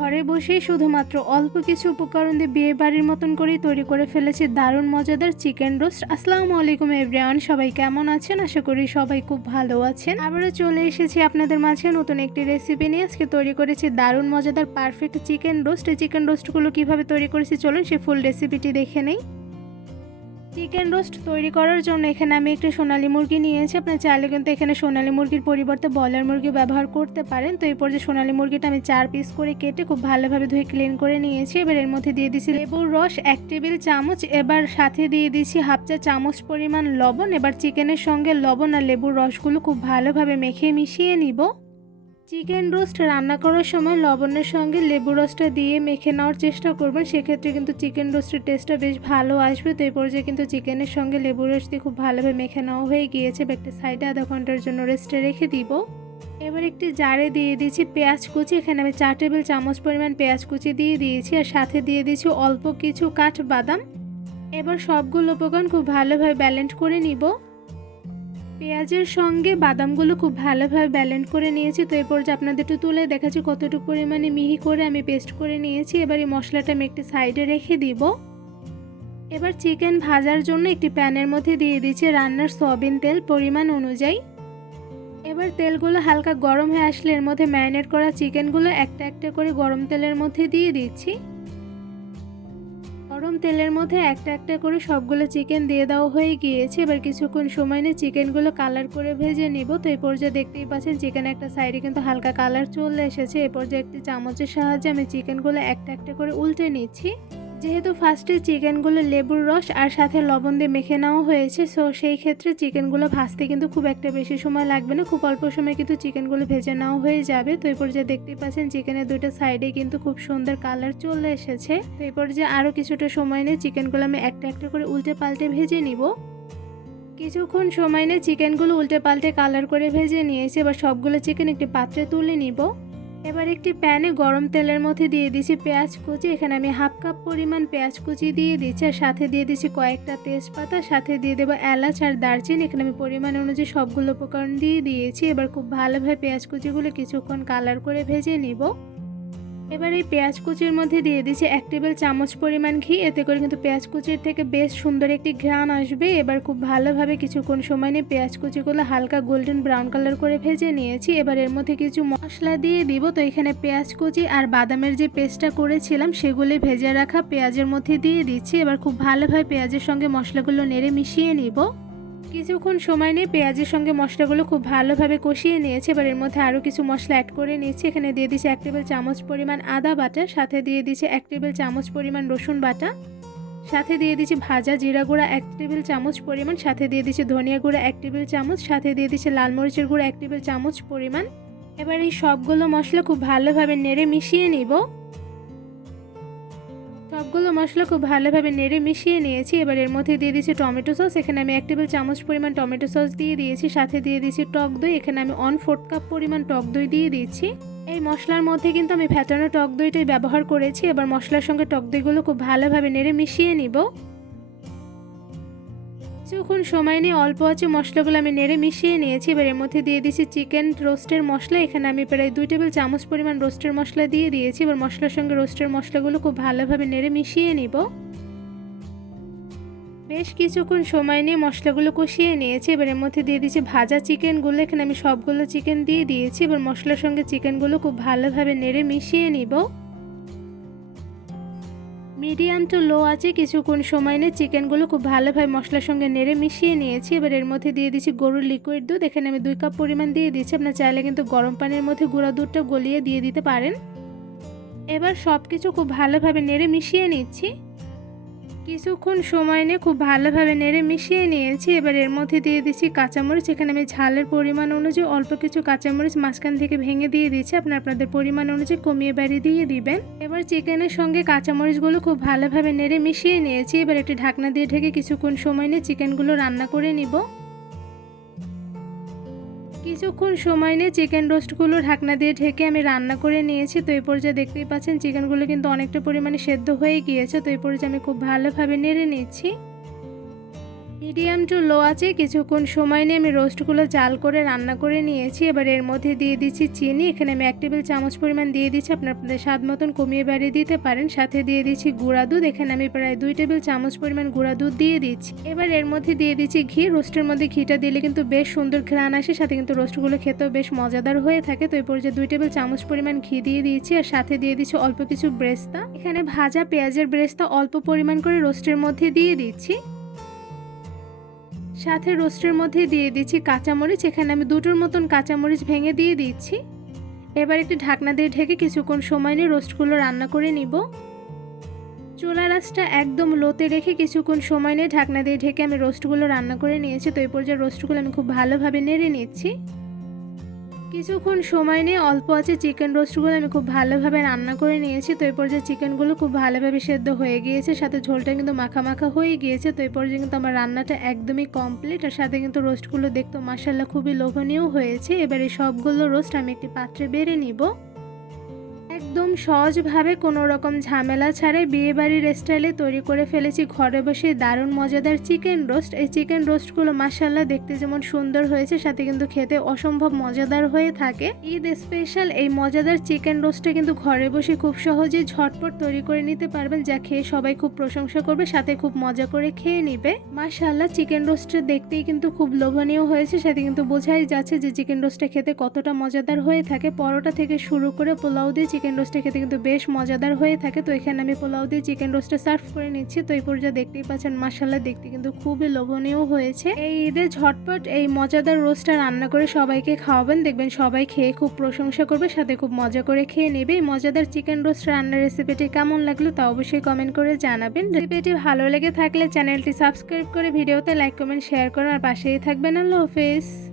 ঘরে বসেই শুধুমাত্র অল্প কিছু উপকরণ দিয়ে বিয়ে বাড়ির মতন করেই তৈরি করে ফেলেছি দারুণ মজাদার চিকেন রোস্ট। আসসালামু আলাইকুম এভরিওয়ান, সবাই কেমন আছেন? আশা করি সবাই খুব ভালো আছেন। আবারও চলে এসেছি আপনাদের মাঝে নতুন একটি রেসিপি নিয়ে। আজকে তৈরি করেছি দারুণ মজাদার পারফেক্ট চিকেন রোস্ট। এই চিকেন রোস্টগুলো কিভাবে তৈরি করেছি চলুন সে ফুল রেসিপিটি দেখে নেই। চিকেন রোস্ট তৈরি করার জন্য এখানে আমি একটি সোনালী মুরগি নিয়েছি। আপনার চাইলে কিন্তু এখানে সোনালী মুরগির পরিবর্তে ব্রয়লার মুরগি ব্যবহার করতে পারেন। তো এই পর্যায়ে সোনালী মুরগিটা আমি 4 পিস করে কেটে খুব ভালোভাবে ধুয়ে ক্লিন করে নিয়েছি। এবার এর মধ্যে দিয়ে দিচ্ছি লেবুর রস 1 টেবিল চামচ। এবার সাথে দিয়ে দিচ্ছি হাফ চা চামচ পরিমাণ লবণ। এবার চিকেনের সঙ্গে লবণ আর লেবুর রসগুলো খুব ভালোভাবে মেখে মিশিয়ে নিব। চিকেন রোস্ট রান্না করার সময় লবণের সঙ্গে লেবু রসটা দিয়ে মেখে নেওয়ার চেষ্টা করবেন, সেক্ষেত্রে কিন্তু চিকেন রোস্টের টেস্টটা বেশ ভালো আসবে। তো এই পর্যায়ে কিন্তু চিকেনের সঙ্গে লেবু রস দিয়ে খুব ভালোভাবে মেখে নেওয়া হয়ে গিয়েছে। একটা সাইডে আধা ঘন্টার জন্য রেস্টে রেখে দিব। এবার একটি জারে দিয়ে দিয়েছি পেঁয়াজ কুচি। এখানে আমি 4 টেবিল চামচ পরিমাণ পেঁয়াজ কুচি দিয়ে দিয়েছি আর সাথে দিয়ে দিয়েছি অল্প কিছু কাঠবাদাম। এবার সবগুলো উপকরণ খুব ভালোভাবে ব্যালেন্ড করে নিব। পেঁয়াজের সঙ্গে বাদামগুলো খুব ভালোভাবে ব্যালেন্ড করে নিয়েছি। তো এরপর যে আপনাদের একটু তুলে দেখাচ্ছি কতটুকু পরিমাণে মিহি করে আমি পেস্ট করে নিয়েছি। এবার এই মশলাটা আমি একটি সাইডে রেখে দিব। এবার চিকেন ভাজার জন্য একটি প্যানের মধ্যে দিয়ে দিচ্ছি রান্নার সয়াবিন তেল পরিমাণ অনুযায়ী। এবার তেলগুলো হালকা গরম হয়ে আসলে এর মধ্যে ম্যারিনেট করা চিকেনগুলো একটা একটা করে গরম তেলের মধ্যে দিয়ে দিচ্ছি। গরম তেলের মধ্যে একটা একটা করে সবগুলো চিকেন দিয়ে দেওয়া হয়ে গিয়েছে। এবার কিছুক্ষণ সময় নিয়ে চিকেনগুলো কালার করে ভেজে নিব। তো এই পর্যায়ে দেখতেই পাচ্ছেন চিকেন একটা সাইডে কিন্তু হালকা কালার চলে এসেছে। এই পর্যায়ে একটি চামচের সাহায্যে আমি চিকেনগুলো একটা একটা করে উল্টে নিচ্ছি। যেহেতু ফার্স্টে চিকেনগুলো লেবুর রস আর সাথে লবণ দিয়ে মেখে নেওয়া হয়েছে, সো সেই ক্ষেত্রে চিকেনগুলো ভাজতে কিন্তু খুব একটা বেশি সময় লাগবে না, খুব অল্প সময় কিন্তু চিকেনগুলো ভেজে নেওয়া হয়ে যাবে। তো এই পর্যায়ে দেখতেই পাচ্ছেন চিকেনের দুইটা সাইডে কিন্তু খুব সুন্দর কালার চলে এসেছে। তো এই পর্যায়ে আরও কিছুটা সময় নিয়ে চিকেনগুলো আমি একটা একটা করে উল্টে পাল্টে ভেজে নিব। কিছুক্ষণ সময় নিয়ে চিকেনগুলো উল্টে পাল্টে কালার করে ভেজে নিয়েছি। এবার সবগুলো চিকেন একটি পাত্রে তুলে নিব। এবার একটি প্যানে গরম তেলের মধ্যে দিয়ে দিচ্ছি পেঁয়াজ কুচি। এখানে আমি হাফ কাপ পরিমাণ পেঁয়াজ কুচি দিয়ে দিচ্ছি আর সাথে দিয়ে দিচ্ছি কয়েকটা তেজপাতা, সাথে দিয়ে দেবো এলাচ আর দারচিনি। এখানে আমি পরিমাণ অনুযায়ী সবগুলো উপকরণ দিয়ে দিয়েছি। এবার খুব ভালোভাবে পেঁয়াজ কুচিগুলো কিছুক্ষণ কালার করে ভেজে নিব। এবার এই পেঁয়াজ কুচির মধ্যে দিয়ে দিচ্ছি 1 টেবিল চামচ পরিমাণ ঘি। এতে করে কিন্তু পেঁয়াজ কুচির থেকে বেশ সুন্দর একটি ঘ্রাণ আসবে। এবার খুব ভালোভাবে কিছুক্ষণ সময় নিয়ে পেঁয়াজ কুচিগুলো হালকা গোল্ডেন ব্রাউন কালার করে ভেজে নিয়েছি। এবার এর মধ্যে কিছু মশলা দিয়ে দিব। তো এখানে পেঁয়াজ কুচি আর বাদামের যে পেস্টটা করেছিলাম সেগুলি ভেজে রাখা পেঁয়াজের মধ্যে দিয়ে দিচ্ছি। এবার খুব ভালোভাবে পেঁয়াজের সঙ্গে মশলাগুলো নেড়ে মিশিয়ে নিব। কিছুক্ষণ সময় নিয়ে পেঁয়াজের সঙ্গে মশলাগুলো খুব ভালোভাবে কষিয়ে নিয়েছি। এবার এর মধ্যে আরও কিছু মশলা অ্যাড করে নিয়েছি। এখানে দিয়ে দিচ্ছি 1 টেবিল চামচ পরিমাণ আদা বাটা, সাথে দিয়ে দিচ্ছি 1 টেবিল চামচ পরিমাণ রসুন বাটা, সাথে দিয়ে দিচ্ছি ভাজা জিরা গুঁড়া 1 টেবিল চামচ পরিমাণ, সাথে দিয়ে দিচ্ছি ধনিয়া গুঁড়া 1 টেবিল চামচ, সাথে দিয়ে দিচ্ছি লাল মরিচের গুঁড়া 1 টেবিল চামচ পরিমাণ। এবার এই সবগুলো মশলা খুব ভালোভাবে নেড়ে মিশিয়ে নিব। সবগুলো মশলা খুব ভালোভাবে নেড়ে মিশিয়ে নিয়েছি। এবার এর মধ্যে দিয়ে দিচ্ছি টমেটো সস। এখানে আমি 1 টেবিল চামচ পরিমাণ টমেটো সস দিয়ে দিয়েছি। সাথে দিয়ে দিচ্ছি টক দই। এখানে আমি 1/4 কাপ পরিমাণ টক দই দিয়ে দিচ্ছি। এই মশলার মধ্যে কিন্তু আমি ফ্যাটানো টক দইটাই ব্যবহার করেছি। এবার মশলার সঙ্গে টক দইগুলো খুব ভালোভাবে নেড়ে মিশিয়ে নিব। কিছুক্ষণ সময় নিয়ে অল্প আছে মশলাগুলো আমি নেড়ে মিশিয়ে নিয়েছি। এবার এর মধ্যে দিয়ে দিচ্ছি চিকেন রোস্টের মশলা। এখানে আমি প্রায় 2 টেবিল চামচ পরিমাণ রোস্টের মশলা দিয়ে দিয়েছি। এবার মশলার সঙ্গে রোস্টের মশলাগুলো খুব ভালোভাবে নেড়ে মিশিয়ে নিব। বেশ কিছুক্ষণ সময় নিয়ে মশলাগুলো কষিয়ে নিয়েছি। এবার এর মধ্যে দিয়ে দিচ্ছি ভাজা চিকেনগুলো। এখানে আমি সবগুলো চিকেন দিয়ে দিয়েছি। এবার মশলার সঙ্গে চিকেনগুলো খুব ভালোভাবে নেড়ে মিশিয়ে নিব। মিডিয়াম টু লো আছে কিছুক্ষণ সময় নিয়ে চিকেনগুলো খুব ভালোভাবে মশলার সঙ্গে নেড়ে মিশিয়ে নিয়েছি। এবার এর মধ্যে দিয়ে দিচ্ছি গরুর লিকুইড দুধ। এখানে আমি 2 কাপ পরিমাণ দিয়ে দিচ্ছি। আপনার চাইলে কিন্তু গরম পানির মধ্যে গুঁড়া দুধটা গলিয়ে দিয়ে দিতে পারেন। এবার সব কিছু খুব ভালোভাবে নেড়ে মিশিয়ে নিচ্ছি। কিছুক্ষণ সময় নিয়ে খুব ভালোভাবে নেড়ে মিশিয়ে নিয়েছি। এবার এর মধ্যে দিয়ে দিচ্ছি কাঁচামরিচ। এখানে আমি ঝালের পরিমাণ অনুযায়ী অল্প কিছু কাঁচামরিচ মাঝখান থেকে ভেঙে দিয়ে দিচ্ছি। আপনাদের পরিমাণ অনুযায়ী কমিয়ে বাড়িয়ে দিয়ে দিবেন। এবার চিকেনের সঙ্গে কাঁচামরিচগুলো খুব ভালোভাবে নেড়ে মিশিয়ে নিয়েছি। এবার একটি ঢাকনা দিয়ে ঢেকে কিছুক্ষণ সময় নিয়ে চিকেনগুলো রান্না করে নিব। কিছুক্ষণ সময় নিয়ে চিকেন রোস্টগুলো ঢাকনা দিয়ে ঢেকে আমি রান্না করে নিয়েছি। তো এই পর্যায়ে দেখতেই পাচ্ছেন চিকেনগুলো কিন্তু অনেকটা পরিমাণে সেদ্ধ হয়ে গিয়েছে। তো এই পর্যায়ে আমি খুব ভালোভাবে নেড়ে নিচ্ছি। মিডিয়াম টু লো আছে কিছুক্ষণ সময় নিয়ে আমি রোস্টগুলো জাল করে রান্না করে নিয়েছি। এবার এর মধ্যে দিয়ে দিচ্ছি চিনি। এখানে আমি 1 টেবিল চামচ পরিমাণ দিয়ে দিচ্ছি, আপনাদের স্বাদ মতন কমিয়ে বাড়িয়ে দিতে পারেন। সাথে দিয়ে দিচ্ছি গুঁড়া দুধ। এখানে আমি প্রায় 2 টেবিল চামচ পরিমাণ গুঁড়া দুধ দিয়ে দিচ্ছি। এবার এর মধ্যে দিয়ে দিচ্ছি ঘি। রোস্টের মধ্যে ঘিটা দিলে কিন্তু বেশ সুন্দর ঘ্রাণ আসে, সাথে কিন্তু রোস্টগুলো খেতেও বেশ মজাদার হয়ে থাকে। তো এই পর্যায়ে 2 টেবিল চামচ পরিমাণ ঘি দিয়ে দিয়েছি, আর সাথে দিয়ে দিচ্ছি অল্প কিছু ব্রেস্তা। এখানে ভাজা পেঁয়াজের ব্রেস্তা অল্প পরিমাণ করে রোস্টের মধ্যে দিয়ে দিচ্ছি। সাথে রোস্টের মধ্যে দিয়ে দিচ্ছি কাঁচামরিচ। এখানে আমি 2টোর মতন কাঁচামরিচ ভেঙে দিয়ে দিচ্ছি। এবার একটি ঢাকনা দিয়ে ঢেকে কিছুক্ষণ সময় নিয়ে রোস্টগুলো রান্না করে নিব। চুলার আঁচটা একদম লোতে রেখে কিছুক্ষণ সময় নিয়ে ঢাকনা দিয়ে ঢেকে আমি রোস্টগুলো রান্না করে নিয়েছি। তো এই পর্যায়ে রোস্টগুলো আমি খুব ভালোভাবে নেড়ে নিচ্ছি। কিছুক্ষণ সময় নিয়ে অল্প আছে চিকেন রোস্টগুলো আমি খুব ভালোভাবে রান্না করে নিয়েছি। তো এই পর্যায়ে চিকেনগুলো খুব ভালোভাবে সেদ্ধ হয়ে গিয়েছে, সাথে ঝোলটা কিন্তু মাখা মাখা হয়ে গিয়েছে। তো এই পর্যায়ে কিন্তু আমার রান্নাটা একদমই কমপ্লিট, আর সাথে কিন্তু রোস্টগুলো দেখতে মাশাআল্লাহ খুবই লোভনীয় হয়েছে। এবার এই সবগুলো রোস্ট আমি একটি পাত্রে বেড়ে নিব। একদম সহজভাবে কোনো রকম ঝামেলা ছাড়াই বিয়েবাড়ির স্টাইলে তৈরি করে ফেলেছি ঘরে বসে দারুণ মজাদার চিকেন রোস্ট। এই চিকেন রোস্টগুলো মাশাআল্লাহ দেখতে যেমন সুন্দর হয়েছে, সাথে কিন্তু খেতে অসম্ভব মজাদার হয়ে থাকে। ঈদ স্পেশাল এই মজাদার চিকেন রোস্টটা কিন্তু ঘরে বসে খুব সহজে ঝটপট তৈরি করে নিতে পারবেন, যা খেয়ে সবাই খুব প্রশংসা করবে, সাথে খুব মজা করে খেয়ে নিবে। মাশাআল্লাহ চিকেন রোস্টটা দেখতেই কিন্তু খুব লোভনীয় হয়েছে, সাথে কিন্তু বোঝাই যাচ্ছে যে চিকেন রোস্টটা খেতে কতটা মজাদার হয়ে থাকে। পরোটা থেকে শুরু করে পোলাও দিয়ে চিকেন রোস্টটা খেতে কিন্তু বেশ মজাদার হয়ে থাকে। তো এখানে আমি পোলাও দিয়ে চিকেন রোস্টটা সার্ভ করে নিচ্ছি। তো এই পর্যায়ে দেখতেই পাচ্ছেন মাশাআল্লাহ দেখতে কিন্তু খুবই লোভনীয় হয়েছে। এই ঈদে ঝটপট এই মজাদার রোস্টটা রান্না করে সবাইকে খাওয়াবেন, দেখবেন সবাই খেয়ে খুব প্রশংসা করবে, সাথে খুব মজা করে খেয়ে নেবে। এই মজাদার চিকেন রোস্ট রান্নার রেসিপিটি কেমন লাগলো তা অবশ্যই কমেন্ট করে জানাবেন। রেসিপিটি ভালো লেগে থাকলে চ্যানেলটি সাবস্ক্রাইব করে ভিডিওতে লাইক কমেন্ট শেয়ার করুন, আর পাশেই থাকবেন। আল্লাহ হাফেজ।